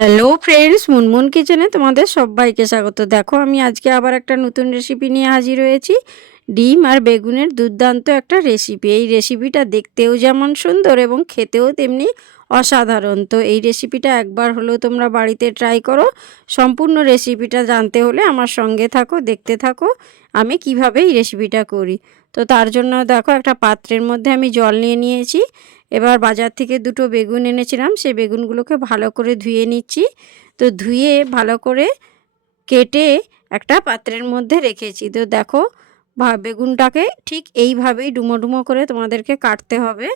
Hello friends Munmun কিচেনে তোমাদের সবাইকে স্বাগত। দেখো, আমি আজকে আবার একটা নতুন রেসিপি নিয়ে হাজির হয়েছি। ডিম আর বেগুনের দুর্দান্ত একটা রেসিপি এই রেসিপিটা দেখতেও যেমন সুন্দর এবং খেতেও তেমনি অসাধারণ। তো এই রেসিপিটা একবার হলেও তোমরা বাড়িতে ট্রাই করো। সম্পূর্ণ রেসিপিটা জানতে হলে আমার সঙ্গে থাকো, দেখতে থাকো আমি কীভাবে এই রেসিপিটা করি। তো তার জন্য দেখো একটা পাত্রের মধ্যে আমি জল নিয়ে নিয়েছি। এবার বাজার থেকে দুটো বেগুন এনেছিলাম, সেই বেগুনগুলোকে ভালো করে ধুয়ে নিচ্ছি। তো ধুয়ে ভালো করে কেটে একটা পাত্রের মধ্যে রেখেছি। তো দেখো বেগুনটাকে ঠিক এইভাবেই ডুমো ডুমো করে তোমাদেরকে কাটতে হবে।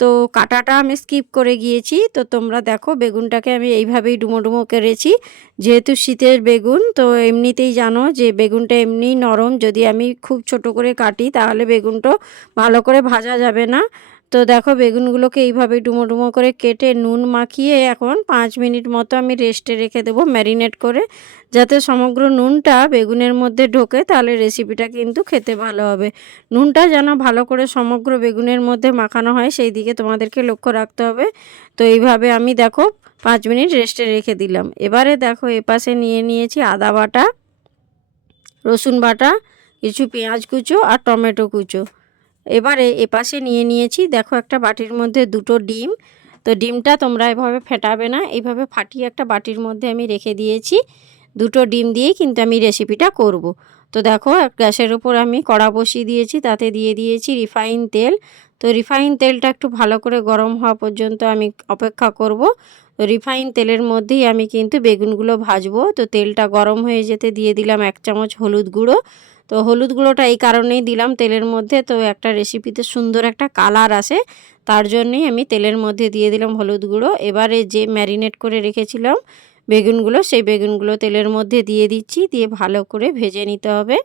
তো কাটাটা আমি স্কিপ করে গিয়েছি। তো তোমরা দেখো বেগুনটাকে আমি এইভাবেই ডুমো ডুমো কেড়েছি যেহেতু শীতের বেগুন, তো এমনিতেই জানো যে বেগুনটা এমনি নরম। যদি আমি খুব ছোট করে কাটি, তাহলে বেগুনটা ভালো করে ভাজা যাবে না। তো দেখো বেগুনগুলোকে এইভাবে ডুমো ডুমো করে কেটে নুন মাখিয়ে এখন পাঁচ মিনিট মতো আমি রেস্টে রেখে দেবো ম্যারিনেট করে। যাতে সমগ্র নুনটা বেগুনের মধ্যে ঢোকে, তাহলে রেসিপিটা কিন্তু খেতে ভালো হবে। নুনটা যেন ভালো করে সমগ্র বেগুনের মধ্যে মাখানো হয়, সেই দিকে তোমাদেরকে লক্ষ্য রাখতে হবে। তো এইভাবে আমি দেখো পাঁচ মিনিট রেস্টে রেখে দিলাম। এবারে দেখো এপাশে নিয়ে নিয়েছি আদা বাটা, রসুন বাটা, কিছু পেঁয়াজ কুচো আর টমেটো কুচো। এবারে এপাশে নিয়ে নিয়েছি। দেখো একটা বাটির মধ্যে দুটো ডিম। তো ডিমটা তোমরা এভাবে ফেটাবে না। এইভাবে ফাটিয়ে একটা বাটির মধ্যে আমি রেখে দিয়েছি। দুটো ডিম দিয়েই কিন্তু আমি রেসিপিটা করব। তো দেখো গ্যাসের উপর আমি কড়া বসিয়ে দিয়েছি, তাতে দিয়ে দিয়েছি রিফাইন তেল। তো রিফাইন তেলটা একটু ভালো করে গরম হওয়া পর্যন্ত আমি অপেক্ষা করব। তো রিফাইন তেলের মধ্যেই আমি কিন্তু বেগুনগুলো ভাজবো। তো তেলটা গরম হয়ে যেতে দিয়ে দিলাম এক চামচ হলুদ গুঁড়ো। তো হলুদ গুঁড়োটা এই কারণেই দিলাম তেলের মধ্যে। তো একটা রেসিপিতে সুন্দর একটা কালার আসে, তার জন্যই আমি তেলের মধ্যে দিয়ে দিলাম হলুদ গুঁড়ো। এবারে যে ম্যারিনেট করে রেখেছিলাম বেগুনগুলো, সেই বেগুনগুলো তেলের মধ্যে দিয়ে দিচ্ছি, দিয়ে ভালো করে ভেজে নিতে হবে।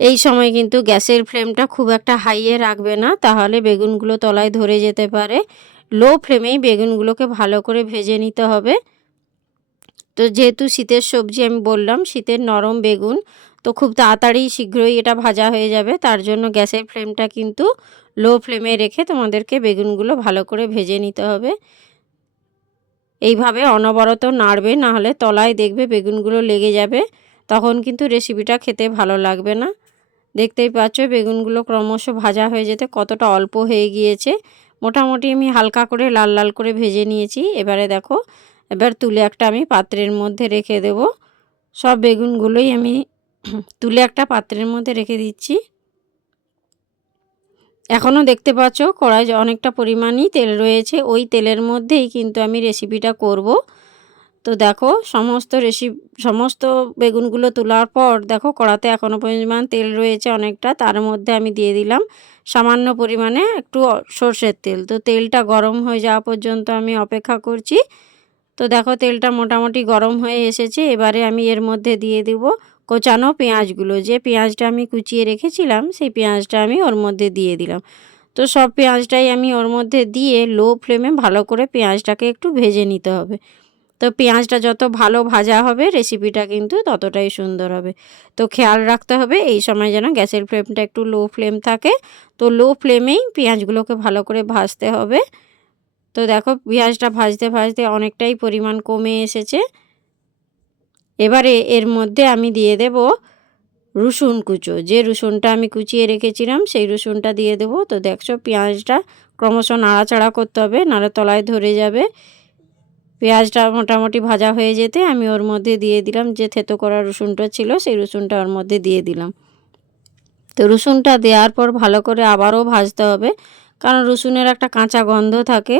এই সময় কিন্তু গ্যাসের ফ্লেমটা খুব একটা হাইয়ে রাখবে না, তাহলে বেগুনগুলো তলায় ধরে যেতে পারে। লো ফ্লেমেই বেগুনগুলোকে ভালো করে ভেজে নিতে হবে। তো যেহেতু শীতের সবজি আমি বললাম, শীতের নরম বেগুন, তো খুব তাড়াতাড়ি শীঘ্রই এটা ভাজা হয়ে যাবে। তার জন্য গ্যাসের ফ্লেমটা কিন্তু লো ফ্লেমে রেখে তোমাদেরকে বেগুনগুলো ভালো করে ভেজে নিতে হবে। এইভাবে অনবরত নাড়বে নাহলে তলায় দেখবে বেগুনগুলো লেগে যাবে। তখন কিন্তু রেসিপিটা খেতে ভালো লাগবে না। দেখতেই পাচ্ছ বেগুনগুলো ক্রমশ ভাজা হয়ে যেতে কতটা অল্প হয়ে গিয়েছে। মোটামুটি আমি হালকা করে লাল লাল করে ভেজে নিয়েছি। এবারে দেখো এবার তুলে একটা আমি পাত্রের মধ্যে রেখে দেব। সব বেগুনগুলোই আমি তুলে একটা পাত্রের মধ্যে রেখে দিচ্ছি। এখনও দেখতে পাচ্ছ কড়াই অনেকটা পরিমাণই তেল রয়েছে, ওই তেলের মধ্যেই কিন্তু আমি রেসিপিটা করব। তো দেখো সমস্ত রেসিপি সমস্ত বেগুনগুলো তোলার পর দেখো কড়াতে এখনও পরিমাণ তেল রয়েছে অনেকটা, তার মধ্যে আমি দিয়ে দিলাম সামান্য পরিমাণে একটু সর্ষের তেল। তো তেলটা গরম হয়ে যাওয়া পর্যন্ত আমি অপেক্ষা করছি। তো দেখো তেলটা মোটামুটি গরম হয়ে এসেছে, এবারে আমি এর মধ্যে দিয়ে দেব কোচানো পেঁয়াজগুলো। যে পেঁয়াজটা আমি কুচিয়ে রেখেছিলাম, সেই পেঁয়াজটা আমি ওর মধ্যে দিয়ে দিলাম। তো সব পেঁয়াজটাই আমি ওর মধ্যে দিয়ে লো ফ্লেমে ভালো করে পেঁয়াজটাকে একটু ভেজে নিতে হবে। তো পেঁয়াজটা যত ভালো ভাজা হবে, রেসিপিটা কিন্তু ততটাই সুন্দর হবে। তো খেয়াল রাখতে হবে, এই সময় যেন গ্যাসের ফ্লেমটা একটু লো ফ্লেম থাকে। তো লো ফ্লেমেই পেঁয়াজগুলোকে ভালো করে ভাজতে হবে। তো দেখো পেঁয়াজটা ভাজতে ভাজতে অনেকটাই পরিমাণ কমে এসেছে। এবারে এর মধ্যে আমি দিয়ে দেব রসুন কুচো। যে রসুনটা আমি কুচিয়ে রেখেছিলাম, সেই রসুনটা দিয়ে দেব। তো দেখছ পেঁয়াজটা ক্রমশ নাড়াচাড়া করতে হবে নাড়া তলায় ধরে যাবে। পেঁয়াজটা মোটামুটি ভাজা হয়ে যেতে আমি ওর মধ্যে দিয়ে দিলাম যে থেতো করা রসুনটা ছিল, সেই রসুনটা ওর মধ্যে দিয়ে দিলাম। তো রসুনটা দেওয়ার পর ভালো করে আবারও ভাজতে হবে। কারণ রসুনের একটা কাঁচা গন্ধ থাকে।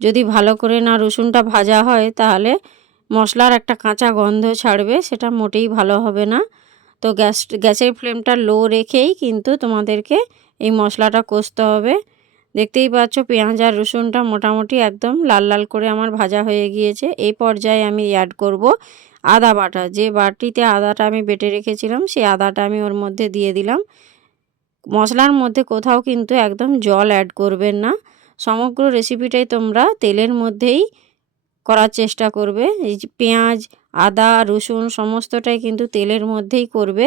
যদি ভালো করে না রসুনটা ভাজা হয়, তাহলে মশলার একটা কাঁচা গন্ধ ছাড়বে, সেটা মোটেই ভালো হবে না। তো গ্যাস, গ্যাসের ফ্লেমটা লো রেখেই কিন্তু তোমাদেরকে এই মশলাটা কষতে হবে। দেখতেই পাচ্ছ পেঁয়াজ আর রসুনটা মোটামুটি একদম লাল লাল করে আমার ভাজা হয়ে গিয়েছে। এই পর্যায়ে আমি অ্যাড করব আদা বাটা। যে বাটিতে আদাটা আমি বেটে রেখেছিলাম, সেই আদাটা আমি ওর মধ্যে দিয়ে দিলাম। মশলার মধ্যে কোথাও কিন্তু একদম জল অ্যাড করবেন না। সমগ্র রেসিপিটাই তোমরা তেলের মধ্যেই করার চেষ্টা করবে। এই যে পেঁয়াজ, আদা, রসুন সমস্তটাই কিন্তু তেলের মধ্যেই করবে।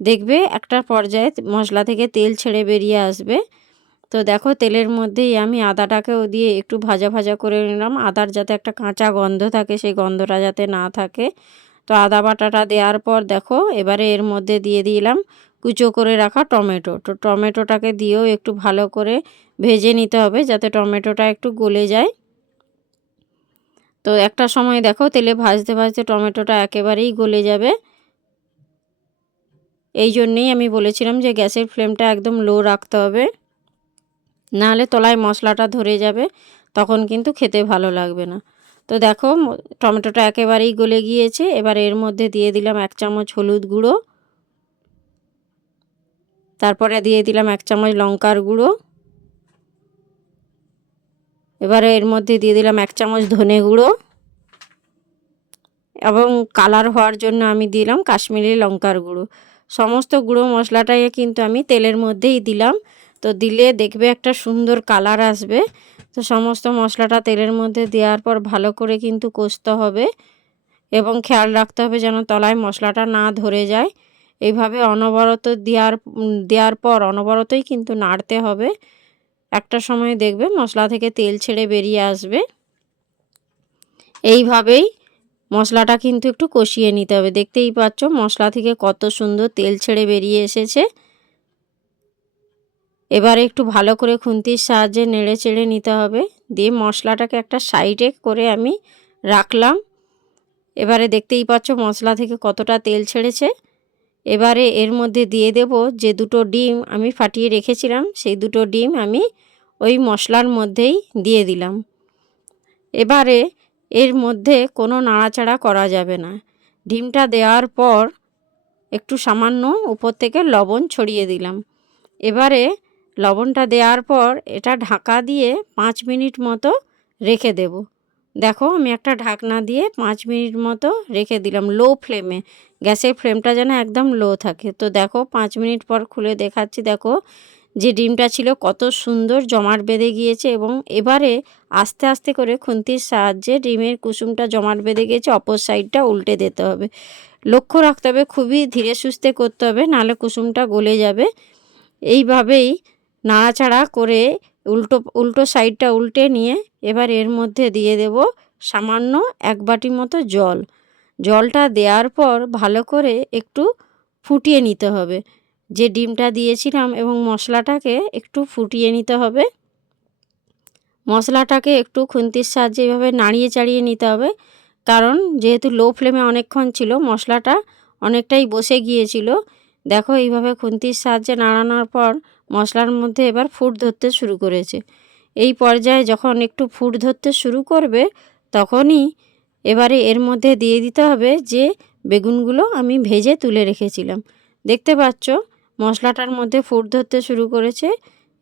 দেখবে একটা পর্যায়ে মশলা থেকে তেল ছেড়ে বেরিয়ে আসবে। তো দেখো তেলের মধ্যেই আমি আদাটাকেও দিয়ে একটু ভাজা ভাজা করে নিলাম। আদার যাতে একটা কাঁচা গন্ধ থাকে সেই গন্ধটা যাতে না থাকে। তো আদা বাটাটা দেওয়ার পর দেখো এবারে এর মধ্যে দিয়ে দিলাম কুচো করে রাখা টমেটো। তো টমেটোটাকে দিয়েও একটু ভালো করে ভেজে নিতে হবে যাতে টমেটোটা একটু গলে যায়। তো একটা সময় দেখো তেলে ভাজতে ভাজতে টমেটোটা একেবারেই গলে যাবে। এই জন্যেই আমি বলেছিলাম যে গ্যাসের ফ্লেমটা একদম লো রাখতে হবে। নাহলে তলায় মশলাটা ধরে যাবে, তখন কিন্তু খেতে ভালো লাগবে না। তো দেখো টমেটোটা একেবারেই গলে গিয়েছে। এবার এর মধ্যে দিয়ে দিলাম এক চামচ হলুদ গুঁড়ো। তারপরে দিয়ে দিলাম এক চামচ লঙ্কার গুঁড়ো। এবারে এর মধ্যে দিয়ে দিলাম এক চামচ ধনে গুঁড়ো। এবং কালার হওয়ার জন্য আমি দিলাম কাশ্মীরি লঙ্কার গুঁড়ো। সমস্ত গুঁড়ো মশলাটাই কিন্তু আমি তেলের মধ্যেই দিলাম। তো দিলে দেখবে একটা সুন্দর কালার আসবে। তো সমস্ত মশলাটা তেলের মধ্যে দেওয়ার পর ভালো করে কিন্তু কষতে হবে। এবং খেয়াল রাখতে হবে যেন তলায় মশলাটা না ধরে যায়। এইভাবে অনবরত দেওয়ার দেওয়ার পর অনবরতই কিন্তু নাড়তে হবে। একটা সময় দেখবে মশলা থেকে তেল ছেড়ে বেরিয়ে আসবে। এইভাবেই মশলাটা কিন্তু একটু কষিয়ে নিতে হবে। দেখতেই পাচ্ছ মশলা থেকে কত সুন্দর তেল ছেড়ে বেরিয়ে এসেছে। এবারে একটু ভালো করে খুন্তির সাহায্যে নেড়ে চেড়ে নিতে হবে। দিয়ে মশলাটাকে একটা সাইডে করে আমি রাখলাম। এবারে দেখতেই পাচ্ছ মশলা থেকে কতটা তেল ছেড়েছে। এবারে এর মধ্যে দিয়ে দেব যে দুটো ডিম আমি ফাটিয়ে রেখেছিলাম, সেই দুটো ডিম আমি ওই মশলার মধ্যেই দিয়ে দিলাম। এবারে এর মধ্যে কোনো নাড়াচাড়া করা যাবে না। ডিমটা দেওয়ার পর একটু সামান্য উপর থেকে লবণ ছড়িয়ে দিলাম। এবারে লবণটা দেওয়ার পর এটা ঢাকা দিয়ে পাঁচ মিনিট মতো রেখে দেব। দেখো আমি একটা ঢাকনা দিয়ে পাঁচ মিনিট মতো রেখে দিলাম, লো ফ্লেমে। গ্যাসের ফ্লেমটা যেন একদম লো থাকে। তো দেখো, পাঁচ মিনিট পর খুলে দেখাচ্ছি। দেখো, যে ডিমটা ছিল কত সুন্দর জমাট বেঁধে গিয়েছে এবং এবারে আস্তে আস্তে করে খুন্তির সাহায্যে ডিমের কুসুমটা জমাট বেঁধে গিয়েছে। অপর সাইডটা উল্টে দিতে হবে। লক্ষ্য রাখতে হবে, খুবই ধীরে সুস্থে করতে হবে, নাহলে কুসুমটা গলে যাবে। এইভাবেই নাড়াচাড়া করে উল্টো উল্টো সাইডটা উল্টে নিয়ে এবার এর মধ্যে দিয়ে দেব সামান্য এক বাটি মতো জল। জলটা দেওয়ার পর ভালো করে একটু ফুটিয়ে নিতে হবে। যে ডিমটা দিয়েছিলাম এবং মশলাটাকে একটু ফুটিয়ে নিতে হবে। মশলাটাকে একটু খুন্তির সাহায্যে এভাবে নাড়িয়ে চাড়িয়ে নিতে হবে। কারণ যেহেতু লো ফ্লেমে অনেকক্ষণ ছিল, মশলাটা অনেকটাই বসে গিয়েছিল। দেখো এইভাবে খুন্তির সাহায্যে নাড়ানোর পর মশলার মধ্যে এবার ফুট ধরতে শুরু করেছে। এই পর্যায়ে যখন একটু ফুট ধরতে শুরু করবে, তখনই এবারে এর মধ্যে দিয়ে দিতে হবে যে বেগুনগুলো আমি ভেজে তুলে রেখেছিলাম। দেখতে পাচ্ছ, মশলাটার মধ্যে ফুট ধরতে শুরু করেছে।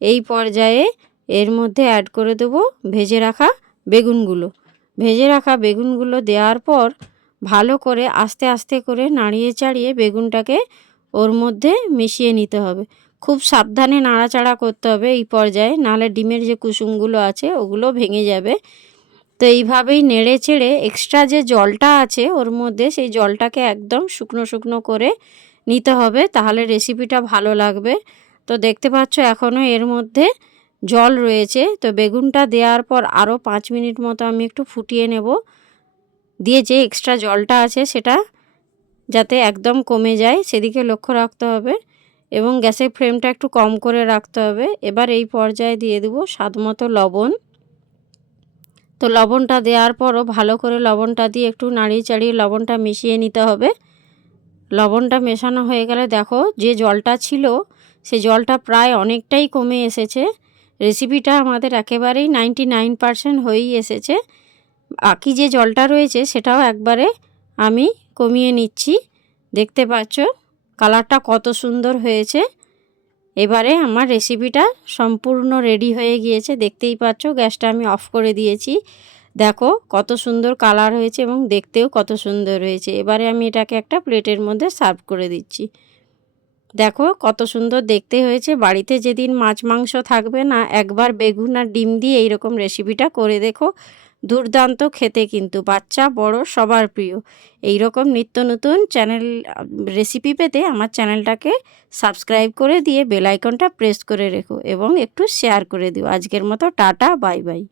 এই পর্যায়ে এর মধ্যে অ্যাড করে দেবো ভেজে রাখা বেগুনগুলো। ভেজে রাখা বেগুনগুলো দেওয়ার পর ভালো করে আস্তে আস্তে করে নাড়িয়ে চাড়িয়ে বেগুনটাকে ওর মধ্যে মিশিয়ে নিতে হবে। খুব সাবধানে নাড়াচাড়া করতে হবে এই পর্যায়ে, নাহলে ডিমের যে কুসুমগুলো আছে ওগুলো ভেঙে যাবে। তো এইভাবেই নেড়ে চেড়ে এক্সট্রা যে জলটা আছে ওর মধ্যে সেই জলটাকে একদম শুকনো শুকনো করে নিতে হবে, তাহলে রেসিপিটা ভালো লাগবে। তো দেখতে পাচ্ছ এখনও এর মধ্যে জল রয়েছে, তো বেগুনটা দেওয়ার পর আরও পাঁচ মিনিট মতো আমি একটু ফুটিয়ে নেব। দিয়ে যে এক্সট্রা জলটা আছে সেটা যাতে একদম কমে যায়, সেদিকে লক্ষ্য রাখতে হবে এবং গ্যাসের ফ্লেমটা একটু কম করে রাখতে হবে। এবার এই পর্যায়ে দিয়ে দেবো স্বাদ মতো লবণ। তো লবণটা দেওয়ার পরও ভালো করে লবণটা দিয়ে একটু নাড়িয়ে চাড়িয়ে লবণটা মিশিয়ে নিতে হবে। লবণটা মেশানো হয়ে গেলে দেখো যে জলটা ছিল, সে জলটা প্রায় অনেকটাই কমে এসেছে। রেসিপিটা আমাদের একেবারেই নাইনটি নাইন পারসেন্ট হয়েই এসেছে। বাকি যে জলটা রয়েছে সেটাও একবারে আমি কমিয়ে নিচ্ছি। দেখতে পাচ্ছ, কালারটা কত সুন্দর হয়েছে। এবারে আমার রেসিপিটা সম্পূর্ণ রেডি হয়ে গিয়েছে। দেখতেই পাচ্ছ, গ্যাসটা আমি অফ করে দিয়েছি। দেখো, কত সুন্দর কালার হয়েছে এবং দেখতেও কত সুন্দর হয়েছে। এবারে আমি এটাকে একটা প্লেটের মধ্যে সার্ভ করে দিচ্ছি। দেখো, কত সুন্দর দেখতে হয়েছে। বাড়িতে যেদিন মাছ মাংস থাকবে না, একবার বেগুন আর ডিম দিয়ে এইরকম রেসিপিটা করে দেখো। দুর্দান্ত খেতে কিন্তু। বাচ্চা, বড়, সবার প্রিয়। এই রকম নিত্য নতুন চ্যানেল, রেসিপি পেতে আমার চ্যানেলটাকে সাবস্ক্রাইব করে দিয়ে বেল আইকনটা প্রেস করে রেখো এবং একটু শেয়ার করে দিও। আজকের মতো টাটা, বাই বাই।